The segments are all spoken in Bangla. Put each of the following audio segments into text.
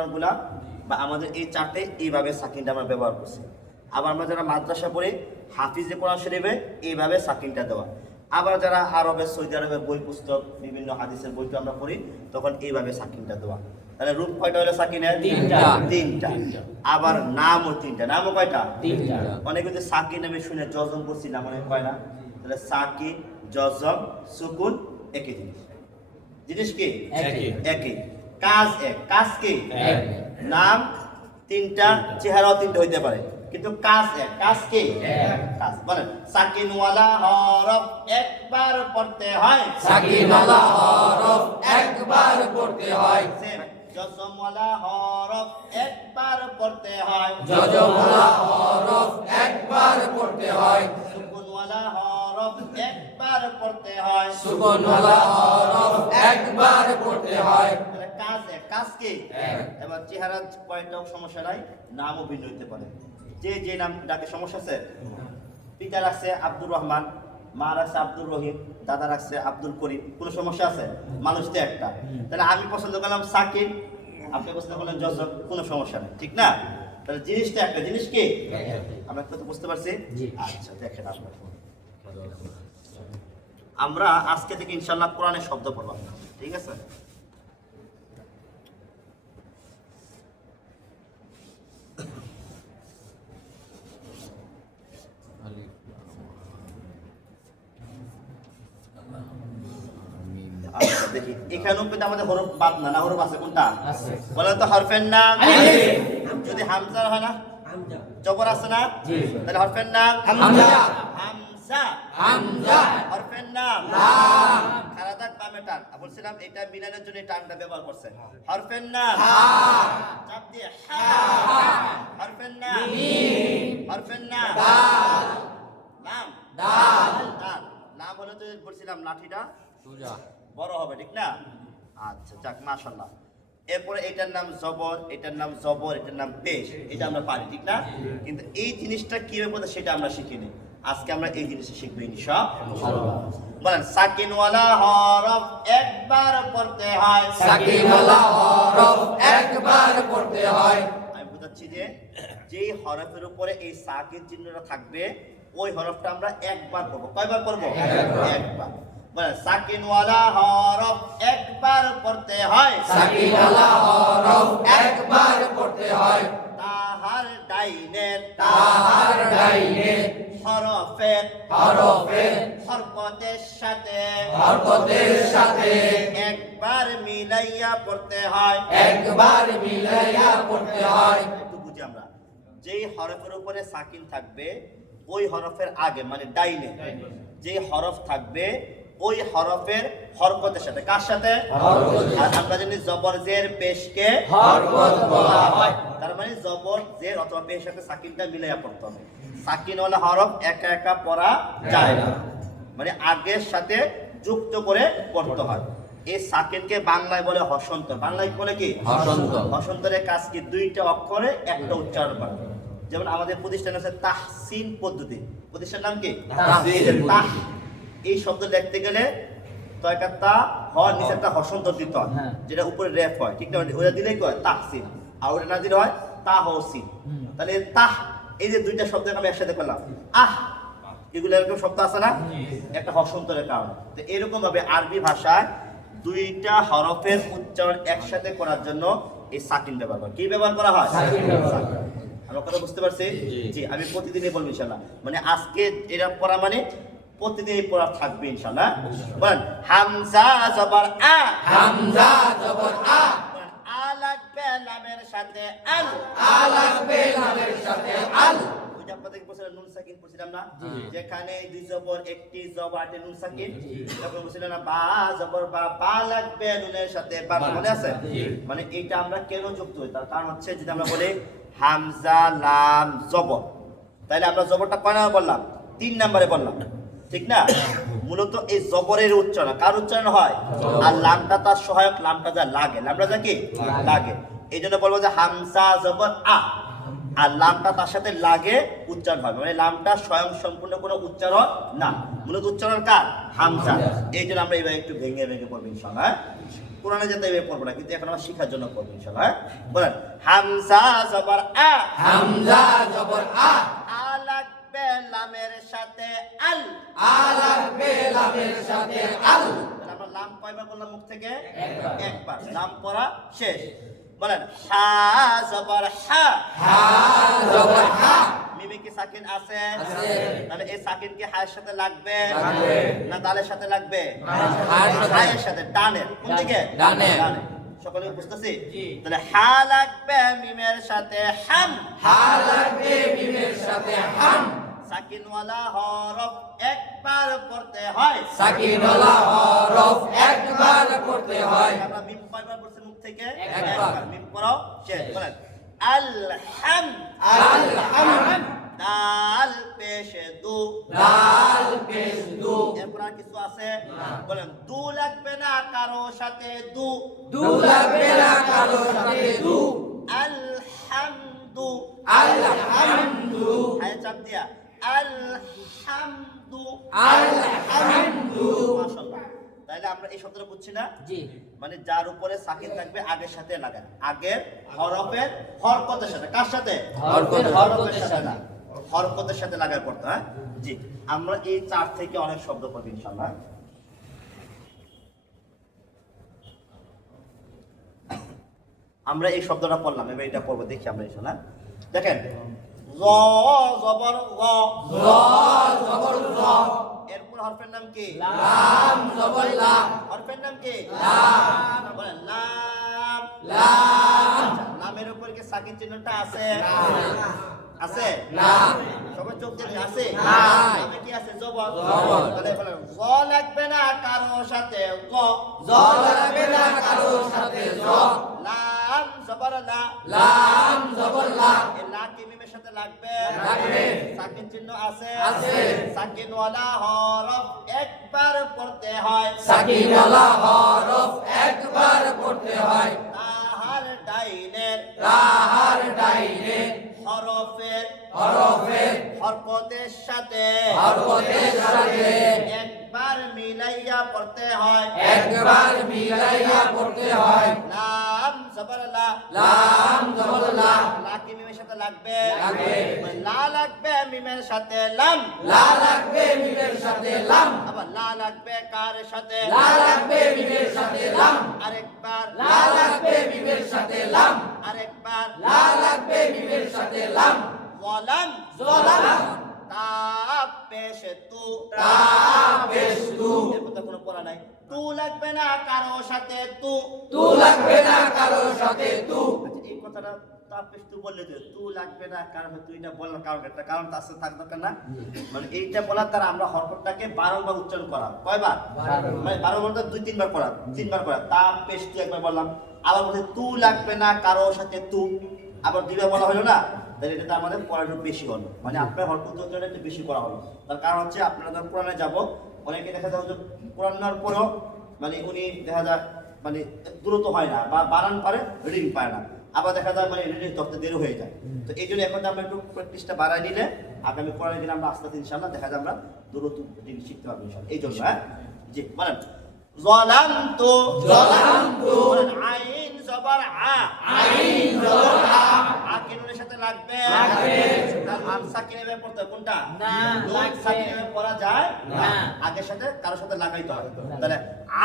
কোরআনগুলা বা আমাদের এই চারটে এইভাবে সাকিনটা আমরা ব্যবহার করছি। আবার আমরা যারা মাদ্রাসা পড়ি হাফিজে কোরআন শরীফে এইভাবে সাকিনটা দেওয়া। আবার যারা আরবে সৌদি আরবের বই পুস্তক বিভিন্ন হাদিসের বইটা আমরা পড়ি তখন এইভাবে সাকিনটা দেওয়া। তাহলে রূপ কয়টা হলো সাকিনের? তিনটা। আবার নামও তিনটা। নামও কয়টা? তিনটা। অনেকে যদি সাকিন আমি শুনে জজম করছি না মনে হয় না। তাহলে সাকিন জজম সুকুন একই জিনিস কি একই, কাজ এক। কাজ কি? নাম তিনটা, চেহারাও তিনটা হইতে পারে, কিন্তু কাজ এক। কাজ কি? কাজ। বলেন সাকিনওয়ালা হরফ একবার পড়তে হয়, সাকিনওয়ালা হরফ একবার পড়তে হয়, জজমওয়ালা হরফ একবার পড়তে হয়, জজমওয়ালা হরফ একবার পড়তে হয়, সুকুনওয়ালা হরফ একবার পড়তে হয়, সুকুনওয়ালা হরফ একবার পড়তে হয়। কাজ এক। কাজ কি? এবার চেহারা কয়েকটা সমস্যা নাই, নামও ভিন্ন হইতে পারে। যে নাম ডাকে সমস্যা আছে, পিতা রাখছে আব্দুর রহমান, মা রাখছে আব্দুর রহিম, দাদা রাখছে আব্দুল করিম, কোনো সমস্যা আছে? মানুষ তো একটা। তাহলে আমি পছন্দ করলাম সাকিন, আপনি পছন্দ করলেন জজব, কোনো সমস্যা নেই, ঠিক না? তাহলে জিনিসটা একটা। জিনিস কি? আমরা কত বুঝতে পারছি? আচ্ছা দেখেন, আমরা আজকে থেকে ইনশাআল্লাহ কোরআনের শব্দ পড়ব, ঠিক আছে? দেখি এখানেও কিন্তু আমাদের হরফ বাদ না, হরফ আছে কোনটা? বলেন তো হরফের নাম। যদি হামজা হয় না, জবর আছে না, তাহলে হরফের নাম হামজা। হরফের নাম খারাদাক বামে টান। বলছিলাম এটা মিলানের জন্য টানটা ব্যবহার করছে। হরফের নাম চাপ দিয়ে হা। হরফের নাম মিম। হরফের নাম দাল। নাম দাল। নাম হলো তো বলছিলাম লাঠিটা সোজা বড় হবে, ঠিক না? আচ্ছা যাক, মাশাআল্লাহ। এরপরে এটার নাম জবর, এটার নাম জবর, এটার নাম পেশ, এটা আমরা পারি, ঠিক না? কিন্তু এই জিনিসটা কিভাবে বলতে সেটা আমরা শিখিনি। আজকে আমরা এই জিনিসটা শিখবো ইনশাআল্লাহ। বলেন সাকিনওয়ালা হরফ একবার পড়তে হয়, সাকিনওয়ালা হরফ একবার পড়তে হয়। আমি বুঝাচ্ছি যে যেই হরফের উপরে এই সাকিন চিহ্নটা থাকবে ওই হরফটা আমরা একবার পড়বো। কয়বার পড়বো? একবার। বলেন সাকিনওয়ালা হরফ একবার পড়তে হয়, সাকিনওয়ালা হরফ একবার পড়তে হয়। তাহার ডাইনে, তাহার ডাইনে হরফের হরকতের সাথে, হরকতের সাথে একবার মিলাইয়া পড়তে হয়, একবার মিলাইয়া পড়তে হয়। একটু বুঝি আমরা, যেই হরফের উপরে সাকিন থাকবে ওই হরফের আগে মানে ডাইনে যে হরফ থাকবে ওই হরফের হরকতের সাথে, কার সাথে? আর আমরা জানি জবর জের পেশকে হরকত বলা হয়। তার মানে জবর জের অথবা পেশের সাথে সাকিনটা মিলাইয়া পড়তে হবে। সাকিনওয়ালা হরফ একা একা পড়া যায় না, মানে আগের সাথে যুক্ত করে পড়তে হয়। এই সাকিনকে বাংলায় বলে হসন্তর। বাংলায় বলে কি? হসন্তর। হসন্তরের কাজ কি? দুইটা অক্ষরে একটা উচ্চারণ করা। যেমন আমাদের প্রতিষ্ঠান আছে তাহসিন পদ্ধতি। প্রতিষ্ঠান নাম কি? তাহ। এই শব্দ লিখতে গেলে তো একটা তা হয়, নিচে একটা হসন্তর দিতে হয়, যেটা উপরে রেফ হয়, ঠিক না? ওটা দিলেই কয় তাহসিন, আর ওটা না দিলে হয় তাহসিন। তাহলে তাহ, এই যে দুইটা শব্দ আমি একসাথে করলাম, আহ, এগুলো এরকম শব্দ আছে না, একটা হসন্তরের কারণে। তো এরকম ভাবে আরবি ভাষায় দুইটা হরফের উচ্চারণ একসাথে করার জন্য এই সাকিন ব্যবহার করা। কি ব্যবহার করা হয়? আমরা কথা বুঝতে পারছি? জি, আমি প্রতিদিনই বলবো ইনশাআল্লাহ। মানে আজকে এটা পড়া মানে প্রতিদিনই পড়া থাকবে ইনশাআল্লাহ। বলেন হামজা জবর আ, হামজা জবর আ, আ লাগবে লামের সাথে আল, আ লাগবে লামের সাথে আল। ওই যে আপনাদের বলছিলাম নুন সাকিন পড়ছিলাম না, যেখানে দুই জবর একটি জবর আটে নুন সাকিন, তখন বলছিলাম না বা জবর বা, বা লাগবে নুনের সাথে বা, মনে আছে? মানে এইটা আমরা কেন যুক্ত হই তার কারণ হচ্ছে যদি আমরা বলি হামজা লাম জবর, তাহলে আমরা জবরটা কয় নাম্বার বললাম? 3 নম্বরে বললাম, ঠিক না? মূলত এই জবরের উচ্চারণ কার উচ্চারণ হয়? আর লামটা তার সহায়ক, লামটা যা লাগে, লামটা যা কি লাগে, এই জন্য বলবো যে হামজা জবর আ, আর লামটা তার সাথে লাগে উচ্চারণ হয়। মানে লামটা স্বয়ং সম্পূর্ণ কোনো উচ্চারণ না, মূলত উচ্চারণ কার? হামজা। এই জন্য আমরা এবার একটু ভেঙে ভেঙে পড়বো ইনশাআল্লাহ। কোরআনে যেতে এভাবে পড়বো না, কিন্তু এখন আমরা শিখার জন্য পড়বো ইনশাআল্লাহ। হ্যাঁ, বলেন হামজা জবর আ, হামজা জবর আ, আ লাগবে লামের সাথে আল, আ লাগবে লামের সাথে আল। তাহলে আমরা লাম কয়বার বললাম মুখ থেকে? একবার। একবার। লাম পড়া শেষ। বলেন হা জবর হা, হা জবর হা, মিমে কি সাকিন আছে? আছে। তাহলে এই সাকিন কি হায়ের সাথে লাগবে লাগবে। না দালের সাথে লাগবে? হায়ের সাথে। হায়ের সাথে। ডানের কোন দিকে? ডানে। ডানে। সকলে বুঝতেছি? তাহলে হা লাগবে মিমের সাথে হাম, হা লাগবে মিমের সাথে হাম, সাকিনওয়ালা হরফ একবার পড়তে হয়। সাকিনওয়ালা হরফ একবার পড়তে হয়। আমরা মিম কয়বার পড়ছি মুখ থেকে? একবার। মিম পড়াও শেষ। বলেন আলহাম, আলহাম, দাল পেশ দু, দাল পেশ দু, এরপর আর কিছু আছে? বলেন দু লাগবে না কারো সাথে দু, দু লাগবে না কারো সাথে দু, আলহামদু, আলহামদু, হায় চাপ দিয়া আলহামদু, আলহামদু। মাশাআল্লাহ। তাহলে আমরা এই শব্দটা বুঝছি না? জি, মানে যার উপরে সাকিন থাকবে আগের সাথে লাগান, আগের হরফের হরকতের সাথে। কার সাথে? হরকতের সাথে। না, হরকতের সাথে লাগায় পড়তে হয়। জি, আমরা এই চার থেকে অনেক শব্দ পড়ব ইনশাআল্লাহ। আমরা এই শব্দটা পড়লাম, এবার এটা পড়বো, দেখি আমরা ইনশাআল্লাহ। দেখেন র জবর র, র জবর র, এরপর হরফের নাম কি? লাম জবর লা, হরফের নাম কি? লাম, বলেন লাম। লাম, আচ্ছা, লামের উপর কি সাকিন চিহ্নটা আছে? আছে না, সবাই চোখ দিয়ে আছে? নাই। লামে কি আছে? জবর। জবর। তাহলে বলেন জ লাগবে না কারো সাথে জ, জ লাগবে না কারো সাথে জ, লাম জবর লা, লাম জবর লা, এই লা কি মিমের সাথে লাগবে? লাগবে। সাকিন চিহ্ন আছে? আছে। সাকিন ওয়ালা হরফ একবার পড়তে হয়। সাকিনওয়ালা হরফ একবার পড়তে হয়। তাহার ডাইনের তাহার ডাইনে হরফের হরফের হরকতের সাথে হরকতের সাথে একবার মিলাইয়া পড়তে হয়। একবার মিলাইয়া পড়তে হয়। লাম জবর লা, লাম জবর লা, লা কি মিমের সাথে লাগবে? লাগবে। লা লাগবে মিমের সাথে লাম, লা লাগবে মিমের সাথে লাম, আবার লা লাগবে কার সাথে? লা লাগবে মিমের সাথে লাম, আরেকবার লা লাগবে মিমের সাথে লাম, আরেকবার লা লাগবে মিমের সাথে লাম, ওয়ালাম জলাম, তা পেশ তু, তা পেশ তু, এরপর তো কোনো পড়া নাই। তু লাগবে না কারো সাথে তু, তু লাগবে না কারো সাথে তু। আচ্ছা, এই কথাটা তা পেশ তু বললে তো তু লাগবে না কারণ তুই না বললাম কারণ একটা কারণ তার সাথে থাকবে না, মানে এইটা বলার দ্বারা আমরা হরফটাকে 12 বার উচ্চারণ করা। কয়বার? 12 মানে 12 বার 2-3 বার করা, 3 বার করা। তা পেশ তু একবার বললাম, আবার বলতে তু লাগবে না কারো সাথে তু, আবার 2 বার বলা হলো না, তাহলে এটা আমাদের পড়াটা বেশি হলো, মানে আপনার হরকত উচ্চারণটা একটু বেশি করা হলো। তার কারণ হচ্ছে আপনারা যখন কোরআনে যাব, অনেকে দেখা যায় যে কোরআন নেওয়ার পরেও মানে উনি দেখা যায় মানে দ্রুত হয় না বা বানান পারে রিডিং পায় না, আবার দেখা যায় মানে রিডিং করতে দেরি হয়ে যায়। তো এই জন্য এখন আমরা একটু প্র্যাকটিসটা বাড়াই নিলে আগামী কোরআনে দিলে আমরা আস্তে আস্তে ইনশাআল্লাহ দেখা যায় আমরা দ্রুত রিডিং শিখতে পারবো ইনশাআল্লাহ। এই জন্য জি বলেন যালামতু, যালামতু, বলেন আইন জবর আ, আইন জবর আ, আকিনুনের সাথে লাগবে? লাগবে। তার আম সাকিনে ভাবে পড়তে হয় কোনটা? না, নুন লাগবে। সাকিনে ভাবে পড়া যায় না। আগের সাথে কারোর সাথে লাগাইতে হবে। তাহলে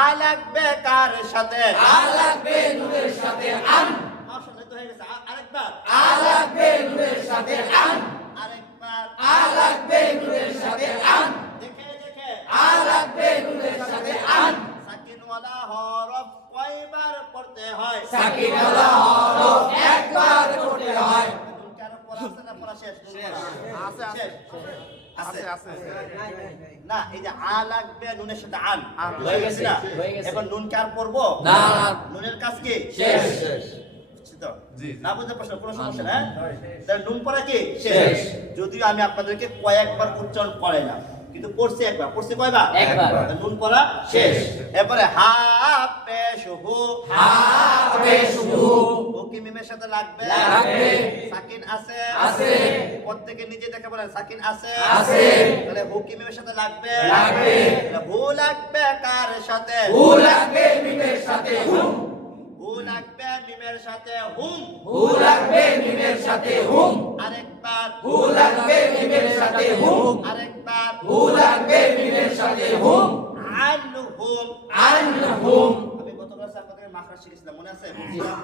আ লাগবে কার সাথে? আ লাগবে নুনের সাথে আন, মাশাআল্লাহ তো হয়ে গেছে। আরেকবার আ লাগবে নুনের সাথে আন, আরেকবার আ লাগবে নুনের সাথে আন, দেখে দেখে আ লাগবে নুনের সাথে আন। সাকিনওয়ালা হরফ কয়বার পড়তে হয়? সাকিনওয়ালা হরফ একবার পড়তে হয়। নুন কেন পড়া আছে না পড়া শেষ? আছে আছে আছে না, এই যে আ লাগবে নুনের সাথে আন হয়ে গেছে, না? হয়ে গেছে। এখন নুন কি আর পড়বো? না, নুনের কাজ কি? শেষ। বুঝছি তো? না বুঝতে পারছো কোনো সমস্যা না? তাহলে নুন পড়া কি? শেষ। যদিও আমি আপনাদেরকে কয়েকবার উচ্চারণ করাই না, কিন্তু পড়ছি একবার। পড়ছি কয়বার? একবার। তাহলে নুন পড়া শেষ। এরপরে হা পেশ হু, হা পেশ হু, হু কি মিমের সাথে লাগবে? লাগবে। সাকিন আছে? আছে। প্রত্যেকে নিজে দেখে বলেন সাকিন আছে? আছে। তাহলে হু কি মিমের সাথে লাগবে? লাগবে। তাহলে হু লাগবে কার সাথে? হু লাগবে মিমের সাথে হুম। হু লাগবে মিমের সাথে হুম। হু লাগবে মিমের সাথে হুম। আরেকবার হু লাগবে মিমের সাথে হুম। আরেকবার হু লাগবে মিমের সাথে হুম। আনহুম। আনহুম। আমি গত ক্লাসে আপনাদের মাখরাজ শিখেছিলাম মনে আছে? বলছিলাম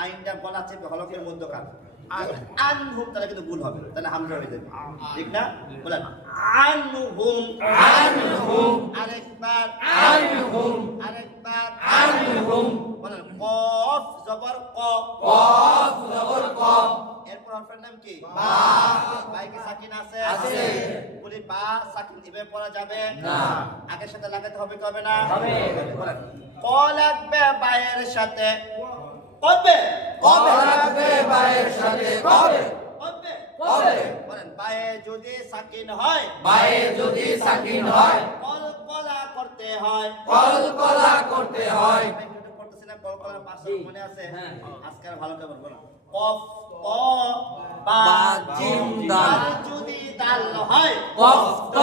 আইনটা বলা আছে হলফের মধ্যকার। আনহুম তাহলে কিন্তু ভুল হবে, তাহলে হামজা হয়ে যাবে, ঠিক না? বলেন আনহুম। আনহুম। আরেকবার আনহুম। আরেকবার আনহুম। বলেন কফ জবর ক। কফ জবর ক। এরপর হরফের নাম কি? বা। বাই কি সাকিন আছে? আছে। বলি বা সাকিন এভাবে পড়া যাবে না। আগের সাথে লাগাতে হবে কি হবে না? হবে। বলেন ক লাগবে বায়ের সাথে কবে? কবে লাগবে বায়ের সাথে কবে? কবে? কবে? বলেন বায়ে যদি সাকিন হয় বায়ে যদি সাকিন হয় কলকলা করতে হয়। কলকলা করতে হয়। আমি একটু পড়তেছি না, কলকলার পাশে মনে আছে? হ্যাঁ। আজকে আর ভালো করে বলবো না। কফ ক বা বা, জিম, দাল। আর যদি দাল হয় কফ ত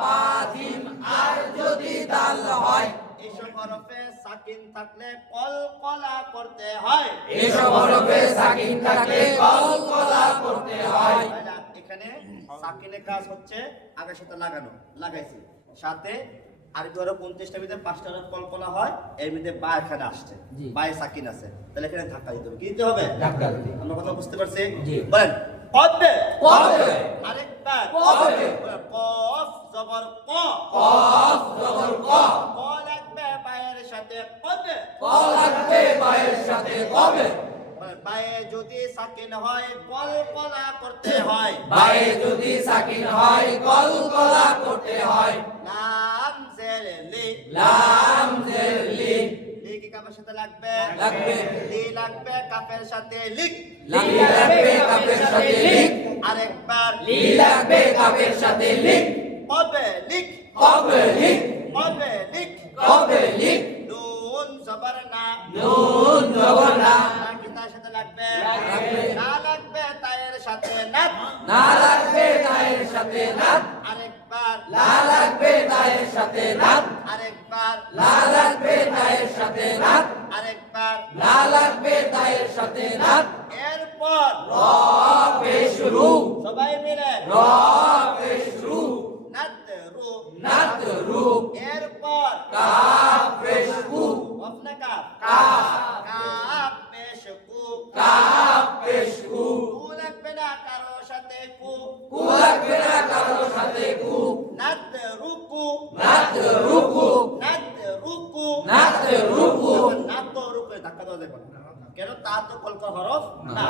বা জিম আর যদি দাল হয় এইসব হরফে সাকিন থাকলে কলকলা করতে হয়। এসব হরফে সাকিন থাকলে কলকলা করতে হয়। তাহলে এখানে সাকিনের কাজ হচ্ছে আগের সাথে লাগানো, লাগাইছি সাথে আরবি হরফ 29টা ভিতরে 5টা হরফ কলকলা হয়, এর মধ্যে বা এখানে আসছে, জি। বায়ে সাকিন আছে, তাহলে এখানে ধাক্কা দিতে হবে। কি দিতে হবে? ধাক্কা দিতে। আমরা কথা বুঝতে পারছি? জি। বলেন কবে? কবে? আরেকবার কবে? বলেন কফ জবর ক। কফ জবর ক। ক লাগবে বায়ের সাথে কবে? ক লাগবে বায়ের সাথে কবে? বলেন বায়ে যদি সাকিন হয় কলকলা করতে হয়। বায়ে যদি সাকিন হয় কলকলা করতে হয়। লাম জের লি। লাম জের লি। লি কি কাফের সাথে লাগবে? লাগবে। লি লাগবে কাফের সাথে লিক। লি লাগবে কাফের সাথে লিক। আরেকবার লি লাগবে কাফের সাথে লিক। কবে লিক। কবে লিক। কবে লিক। কবে লিক। নুন জবর না। নুন জবর না। না কি তার সাথে লাগবে? লাগবে। না লাগবে তায়ের সাথে নাত। না লাগবে তায়ের সাথে নাত। আরেকবার লা লাগবে তায়ের সাথে নাত। আরেকবার লা লাগবে তায়ের সাথে নাত। আরেকবার লা লাগবে তায়ের সাথে নাত। এরপর র পেশ রু। সবাই মিলে র পেশ রু। নাত রু। নাত রু। এরপর কাফ পেশ কু। কফনা কাফ। কাফ। কাফ পেশ কু। কাফ পেশ কু। কু লাগবে না কারো সাথে কু। কু লাগবে না কারো সাথে কু। নাত রুকু। নাত রুকু। নাত রুকু। নাত রুকু। নাত তো রুকু ধাক্কা দেওয়া যাবে না। কেন? তা তো কলকল হরফ না,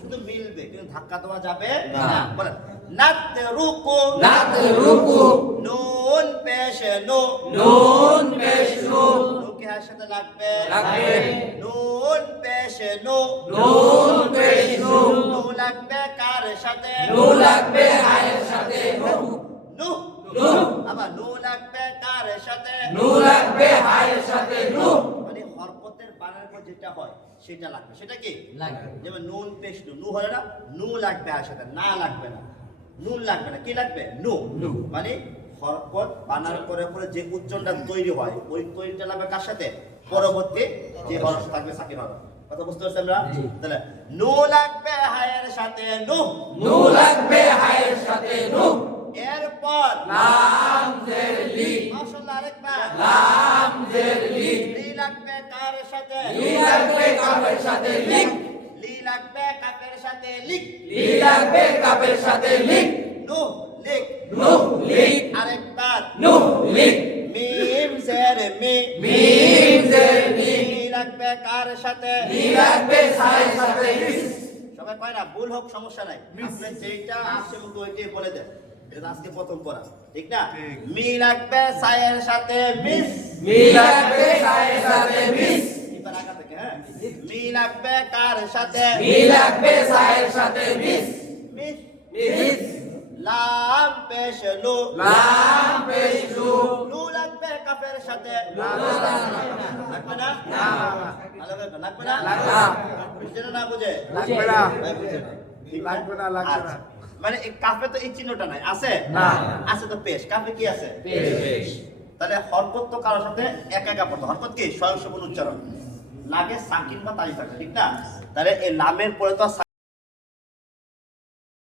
শুধু মিলবে কিন্তু ধাক্কা দেওয়া যাবে না। না। বলেন নাত রুকু। নাত রুকু। নুন পেশ নু। নুন পেশ নু। নু কি হার সাথে লাগবে? লাগবে। নুন পেশ নু। নুন পেশ নু। নু লাগবে কার সাথে? নু লাগবে হায়ের সাথে নু। নু। নু। আবার নু লাগবে কার সাথে? নু লাগবে হায়ের সাথে নু। মানে হরকতের বানার পর যেটা হয় সেটা লাগবে। সেটা কি? লাগবে। যেমন নুন পেশ নু, নু হলো না, নু লাগবে আর সাথে না লাগবে না, নুন লাগবে না, কি লাগবে? নু। নু। মানে হরকত বানার করে পরে যে উচ্চারণটা তৈরি হয় ওই তৈরিটা লাগবে কার সাথে? পরবর্তী যে হরফ থাকবে সাকিন হরফ। কথা বুঝতে পারছি আমরা? জি। তাহলে নু লাগবে হায়ের সাথে নু। নু লাগবে হায়ের সাথে নু। এরপর লাম জের লি। মাশাআল্লাহ আরেকবার লাম জের লি। লি লাগবে কার সাথে? লি লাগবে কাফের সাথে লিক। লি লাগবে কাফের সাথে লিক। লি লাগবে কাফের সাথে লিক। নু লিক। নু লিক। আরেকবার নু লিক। মিম জের মি। মিম জের মি। লি লাগবে কার সাথে? লি লাগবে সায়ের সাথে ইস। সবাই কয় না ভুল হোক সমস্যা নাই, আপনি যেটা আসছে মুখে ওইটাই বলে দেন। এটা আজকে প্রথম পড়া, ঠিক না? মি লাগবে সায়ের সাথে মিস। মি লাগবে সায়ের সাথে মিস। এবার আগা থেকে, হ্যাঁ, মি লাগবে কার সাথে? মি লাগবে সায়ের সাথে মিস। মিস। মিস। লাম পেশ লু। লাম পেশ লু। লু লাগবে কাফের সাথে লাগবে না? ভালো করে লাগবে না? বুঝছে না বুঝে? লাগবে না। ভাই বুঝে না। ঠিক না? লাগবে না, লাগবে না। আচ্ছা। মানে এই কাফে তো এই চিহ্নটা নাই, আছে? না। আছে তো পেশ। কাফে কি আছে? পেশ। তাহলে হরকত তো কারোর সাথে একা একা পড়তো। হরকত কি? স্বয়ংসম্পূর্ণ উচ্চারণ। লাগে সাকিন বা তালি থাকে, ঠিক না? তাহলে এই লামের পরে তো আর